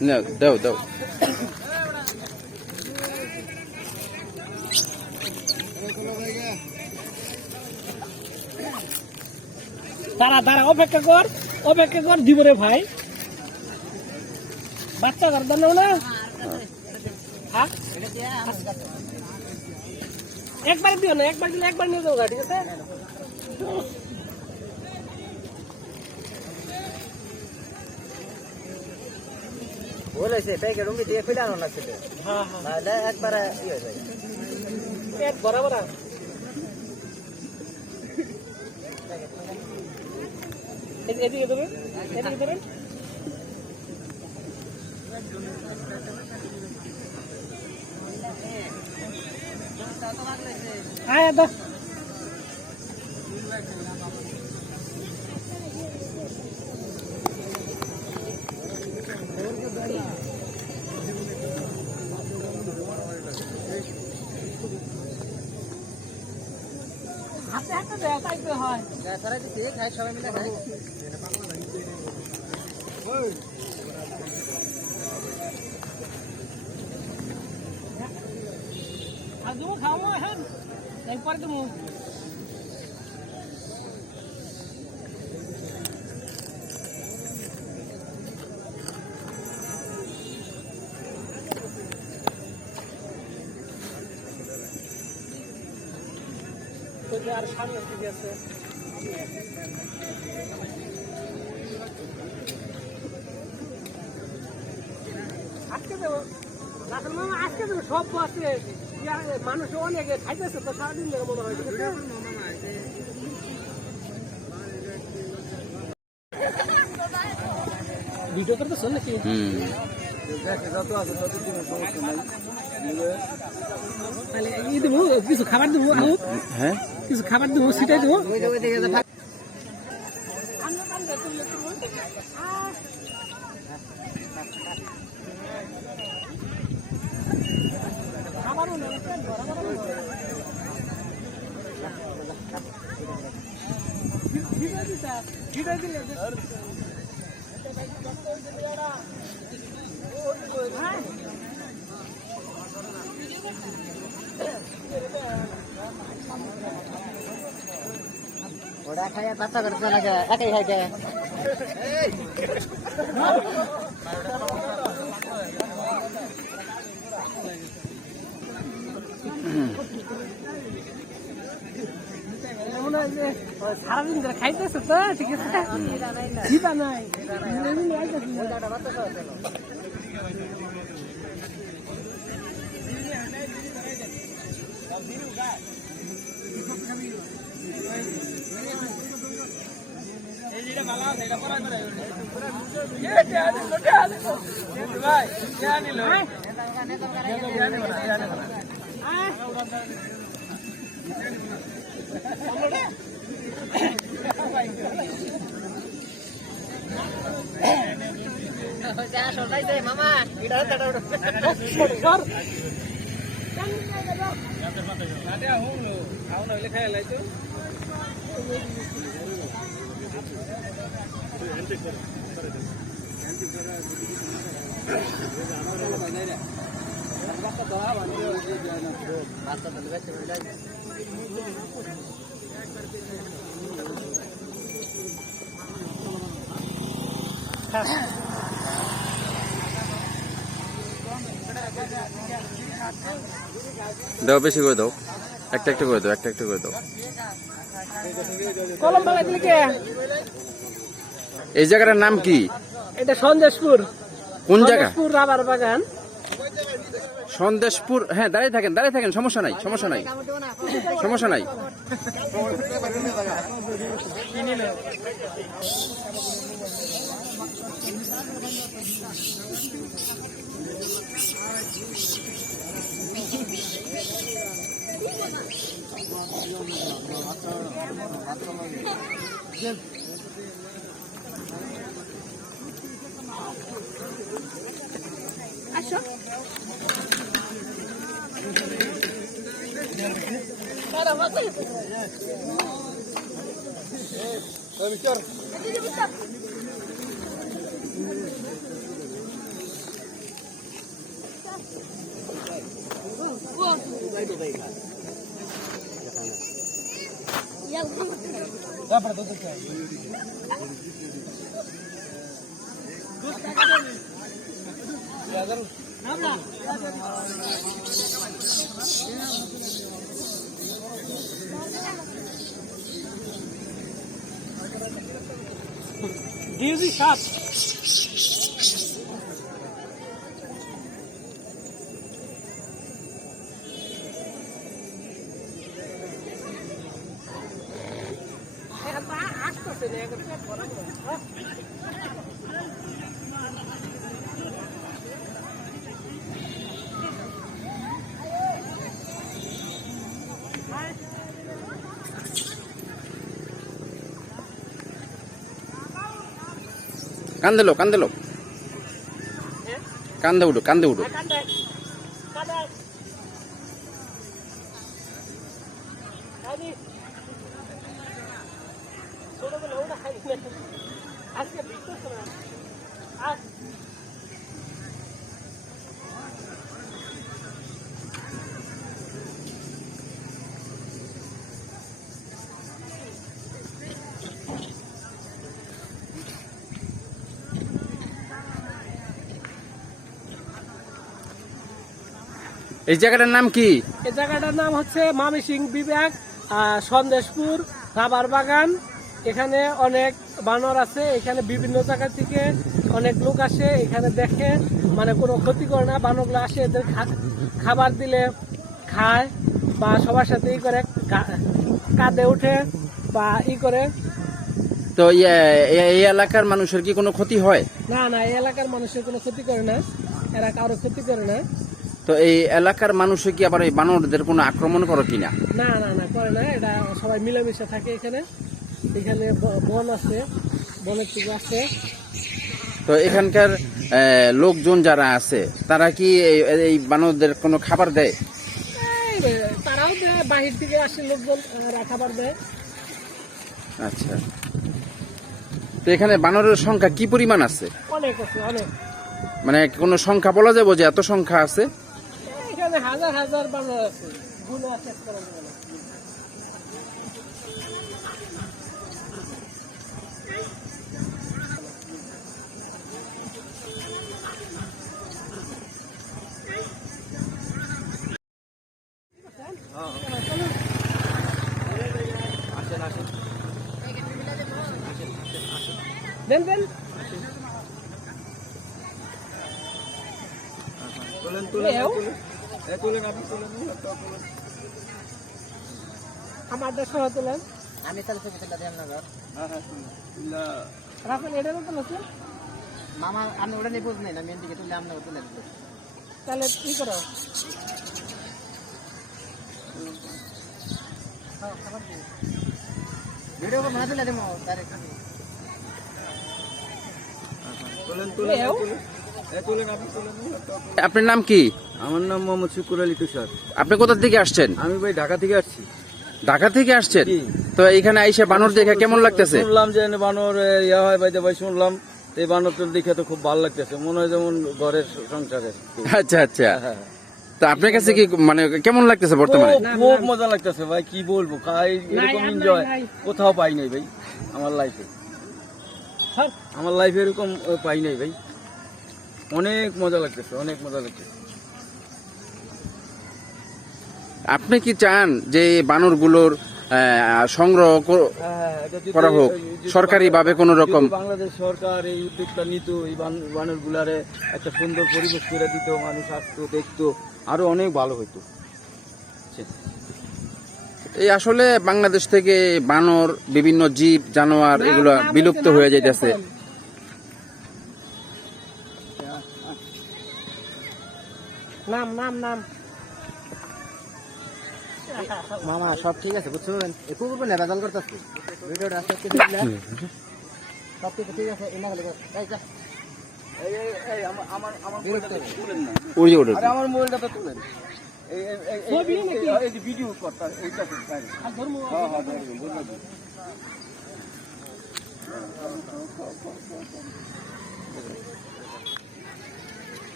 না দাও দাও দাঁড়া দাঁড়া অপেক্ষা কর দিব রে ভাই বাচ্চা ঘর দাও না একবার দিও না একবার দিলে একবার নিয়ে যাও ঠিক আছে বলেছে প্যাকে রুমে দিয়ে ফেলানো না ছিল তাহলে একবারে কি হয়ে যায় এক বরাবর এদিকে দেবেন আয় দাও হাতে হাতে দেয় তাই তো হয় সারা দিতে খাই সবাই মিলে খাই আর তুমি খাও হ্যাঁ এরপরে তুমি আর সামনে দিকে আছে আজকে দেবো মামা আজকে দেবো সব আছে মানুষ অনেক খাইতেছে তো সারাদিন ধরে মনে হয় ভিডিও করতেছ নাকি দেবো কিছু খাবার দেবো হ্যাঁ কিছু খাবার দেবো সেটাই দেবো ওরা খায় বাচ্চা করতে লাগে একাই খাইতে সারাদিন ধরে খাইতেছে তো ঠিক আছে দিবা নাই মামা এটা দাও বেশি করে দাও একটা একটা করে দাও কলম বাগাই দিলে কে এই জায়গাটার নাম কি এটা সন্দেশপুর কোন জায়গা রাবার বাগান সন্দেশপুর হ্যাঁ দাঁড়িয়ে থাকেন সমস্যা নাই আসো ডিউজি সাপ আসতেছে না এখন পেট ভরা করে। কান্দে লো কান্দে উঠো কান্দে কান্দে আদি ছোটবেলা ওটা খাই না আজকে বিস্কুট না আজ এই জায়গাটার নাম কি? এই জায়গাটার নাম হচ্ছে ময়মনসিংহ বিভাগ সন্দেশপুর রাবার বাগান। এখানে অনেক বানর আছে, এখানে বিভিন্ন জায়গা থেকে অনেক লোক আসে, এখানে দেখে, মানে কোনো ক্ষতি করে না। বানরগুলো আসে, এদের খাবার দিলে খায় বা সবার সাথে ই করে, কাঁধে উঠে বা ই করে। তো এই এলাকার মানুষের কি কোনো ক্ষতি হয়? না না, এই এলাকার মানুষের কোনো ক্ষতি করে না, এরা কারো ক্ষতি করে না। তো এই এলাকার মানুষে কি আবার এই বানরদের কোনো আক্রমণ করে কিনা? না না না, করে না, এটা সবাই মিলেমিশে থাকে এখানে। এখানে বন আছে, বনের থেকে আছে। তো এখানকার লোকজন যারা আছে তারা কি এই বানরদের কোনো খাবার দেয়? তারাও দেয়, বাহির থেকে আসে লোকজন, খাবার দেয়। আচ্ছা, তো এখানে বানরের সংখ্যা কি পরিমাণ আছে? অনেক আছে, অনেক। মানে কোনো সংখ্যা বলা যাবে যে এত সংখ্যা আছে? এখানে হাজার হাজার বানর আছে, গুলো আছে করা যাবে না। দেন দেন আমার দেশ তোলেন। আমি তাহলে ছবি তুলে দিলাম না রাফেল এটা তোল আছে মামা, আমি ওটা নিয়ে বুঝ নাই না, মেন দিকে তুলে আমরা তুলে দিতে। তাহলে কি করো? ভিডিও করে না তুলে দেবো ডাইরেক্ট। আপনার নাম কি? আমার নাম মোহাম্মদ শুকুর আলী তুষার। আপনি কোথা থেকে আসছেন? আমি ভাই ঢাকা থেকে আসছি। ঢাকা থেকে আসছেন? জি। তো এখানে আইসা বানর দেখে কেমন লাগতেছে? শুনলাম যে বানর ইয়া হয় ভাই, ভাই শুনলাম এই বানরটা দেখে তো খুব ভালো লাগতেছে, মনে হয় যেমন ঘরের সংসারের। আচ্ছা আচ্ছা, তো আপনার কাছে কি মানে কেমন লাগতেছে বর্তমানে? খুব মজা লাগতেছে ভাই, কি বলবো, এরকম নাই, এনজয় নাই। কোথাও পাই নাই ভাই আমার লাইফে। আমার লাইফে এরকম পাই নাই ভাই, অনেক মজা লাগতেছে, অনেক মজা লাগতেছে। আপনি কি চান যে বানরগুলোর সংগ্রহ করা হোক সরকারি ভাবে কোন রকম? বাংলাদেশ সরকার এই উদ্যোগটা নিত, এই বানর গুলারে একটা সুন্দর পরিবেশ করে দিত, মানুষ আসতো দেখতো, আরো অনেক ভালো হইতো। এই আসলে বাংলাদেশ থেকে বানর, বিভিন্ন জীব জানোয়ার এগুলো বিলুপ্ত হয়ে যাইতেছে। নাম নাম নাম মামা সব ঠিক আছে বুঝছেন, একটু করবেন না, বেজাল করতেছি ভিডিওটা আস্তে আস্তে সব কিছু ঠিক আছে। এনা গেলে ওই যে ওটা। আরে আমার মোবাইলটা তো তুলেন, এই ভিডিও করতে এইটা ধর্ম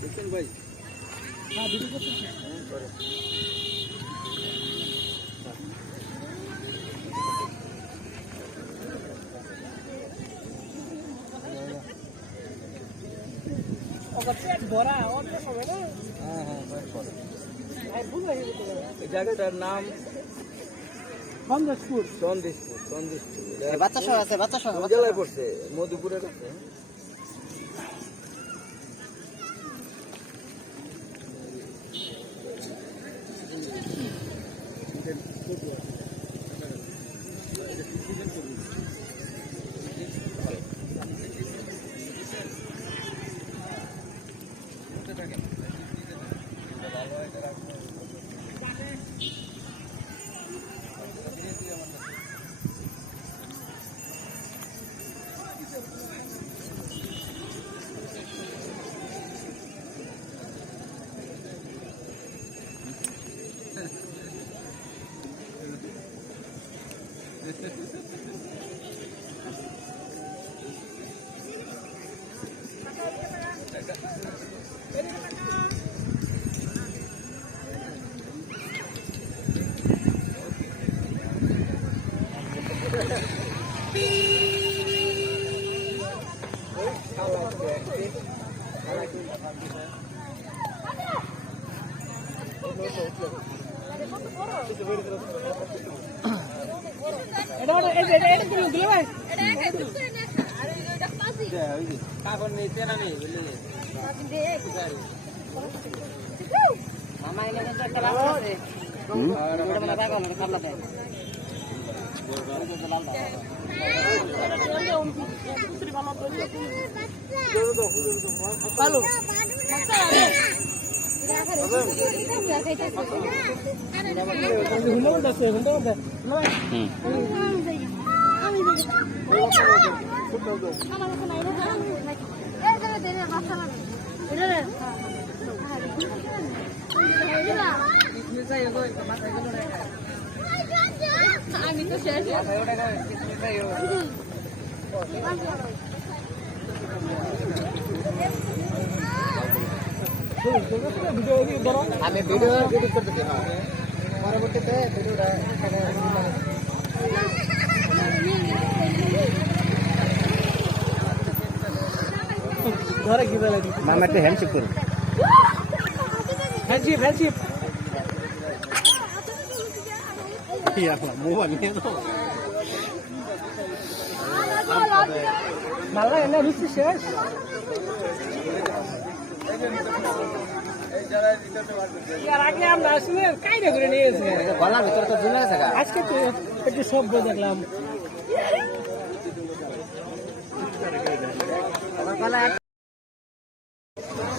দেখছেন ভাই ভরা অন্য সময় না এই জায়গাটার নাম সন্দেশপুর সন্দেশপুর বাচ্চা সহ আছে, বাচ্চা সহ। জেলায় পড়ছে মধুপুরের কাছে মামা এনে কিন্তু একটা রাস্তা আছে। ওটা মানে বাইক আছে, কামলা দেয়। ভালো হুন্ডা আছে হুন্ডা আমি তো শেষ আমি ভিডিও এডিট করতেছি। হ্যাঁ, পরবর্তীতে ভিডিওটা ঘরে কি বেলা মামা একটা হ্যান্ডশেক করুন। ফ্যান্সি ফ্যান্সি মাল্লা এনে রুচি শেষ ইয়ার আগে আমরা আসলে কাইরে করে নিয়েছে গলার ভিতরে তো ঝুলে গেছে গা। আজকে তো একটু শব্দ দেখলাম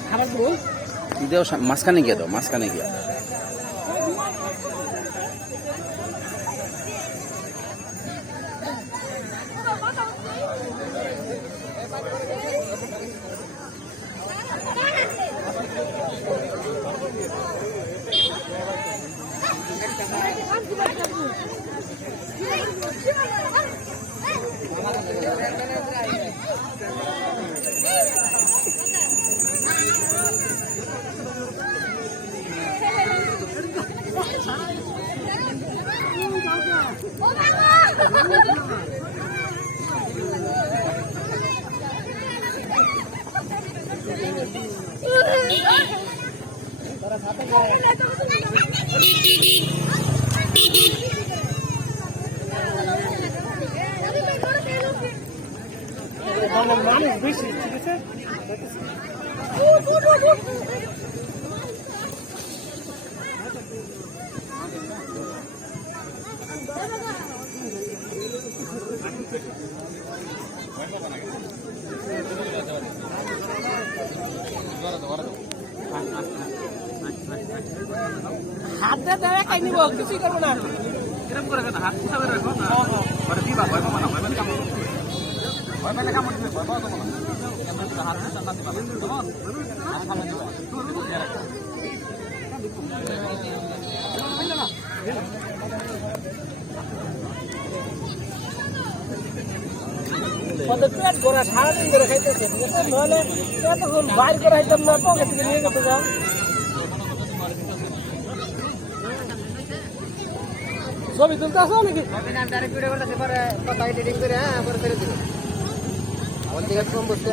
খাবার দেবো দেও মাঝখানে গিয়ে দাও মাঝখানে গিয়ে মানুষ বেশি ঠিক আছে হাত দেওয়া খাই নিব কিছুই করবো না এরকম করে কেন হাত উঠাবে রাখো না ওটা দিবা ভয় পাবো না ভয় পেলে কামড় ভয় পেলে কামড় দিবে ভয় পাবো না হাত টানা দিবা তোমার হাত সামনে দিবা ওদের পেট ভরা সারাদিন ধরে খাইতেছে, ঠিক আছে? নাহলে এতক্ষণ বাইর করে খাইতাম না, পকেট থেকে নিয়ে যেত গা। ছবি তুলতে আসো নাকি? কথা এডিটিং করে পরে ফেরত দিল আমার থেকে কম বসছে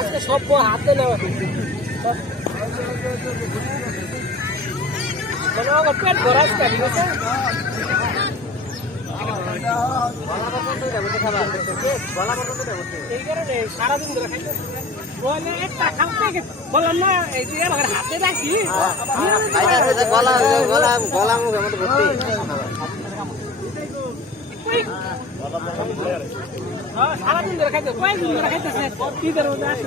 আজকে সব হাতে নেওয়া মানে আমার পেট ভরা আজকে, ঠিক আছে? এই কারণে সারাদিন ধরে খাইতেছে। বলে একটা খালতে বললাম না, এই যে আমার হাতে রাখি গলা গলা গলা মুখের মতো ভর্তি সারাদিন ধরে খাইতে, কয়েকদিন ধরে খাইতেছে, ঈদের মধ্যে আসে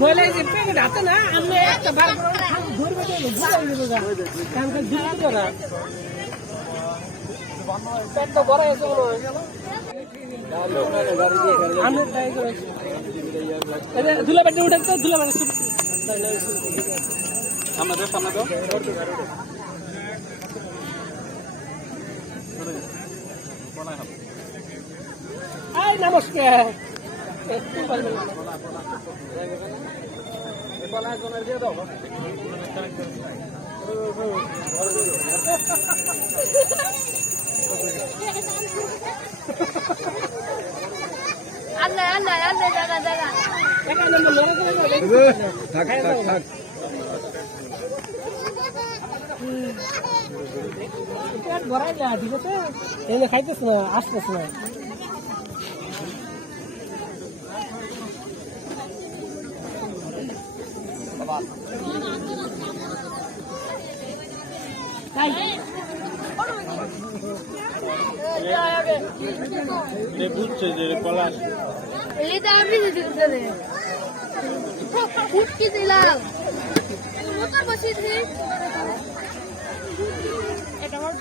মহিলা এই যে প্যাকেট হাতে না, আমি একটা বার ধরবে পেটটা বড় হয়েছে মনে হয়। আমি ট্রাই করেছি ধুলা পেটে উঠে তো ধুলা পেটে সামনে তো নমস্কার। আল্লাহ আল্লাহ আল্লাহ জায়গা জায়গা থাক থাক থাক পেট ভরাই না, ঠিক আছে? এনে খাইতেছ না, আসতেছ না। বুঝছে যে পলাশ এটা আমি দিতে দে ফুটকি দিলাম মোটর বসিয়ে দিই এটা আমার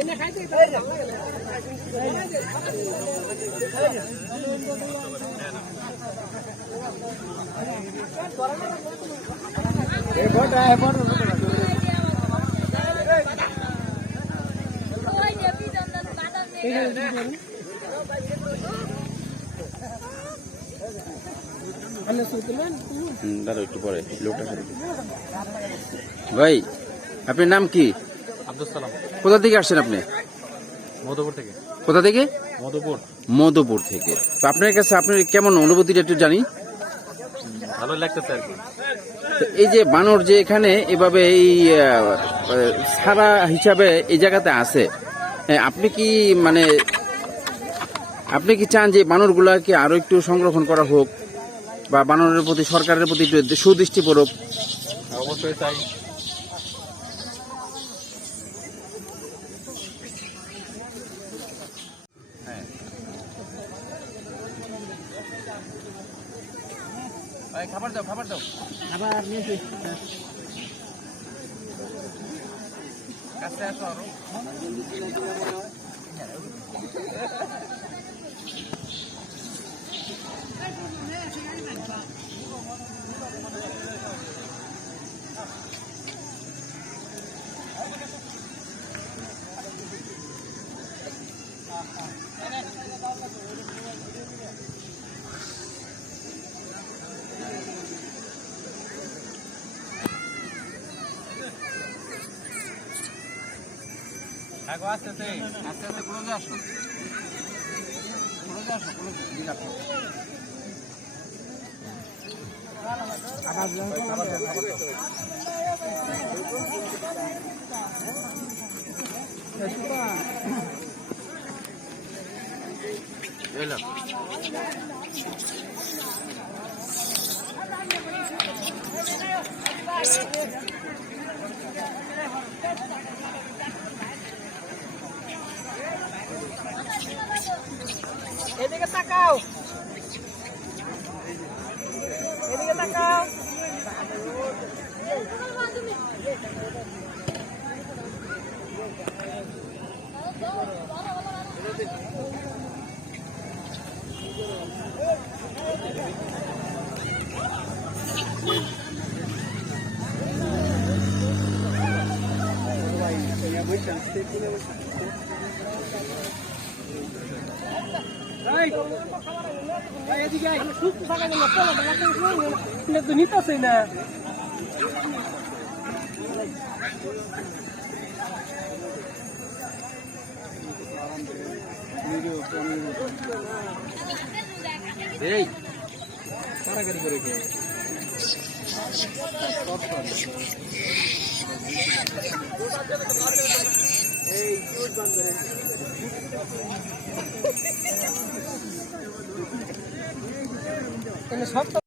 এনে খাইতে ওই যে বিদন্দন বাদাম নেই দাঁড়াও একটু পরে লোকটা ভাই, আপনার নাম কি? আব্দুল সালাম, কোথা থেকে আসছেন আপনি? মধুপুর থেকে। কোথা থেকে? মধুপুর। মধুপুর থেকে। তো আপনার কাছে আপনার কেমন অনুভূতিটা একটু জানি। ভালো লাগতেছে আর কি। তো এই যে বানর যে এখানে এভাবে এই সারা হিসাবে এই জায়গাতে আছে, আপনি কি মানে আপনি কি চান যে বানরগুলাকে আরো একটু সংরক্ষণ করা হোক বা বানরের প্রতি সরকারের প্রতি একটু সুদৃষ্টি পড়ুক? অবশ্যই চাই। খাবার দাও, খাবার দাও। আবার নিয়েছি কাছে আসো আরো। আস্তে আস্তে ক্লোজে আসো, ক্লোজে আসো, ক্লোজে দিকে আসো। এই নাও। এদিকে তাকাও, এদিকে তাকাও। এদিকে আয়, সুস্থ থাকা গেল, তো নিতেছে না। এই কারাগারি করে কে সব তো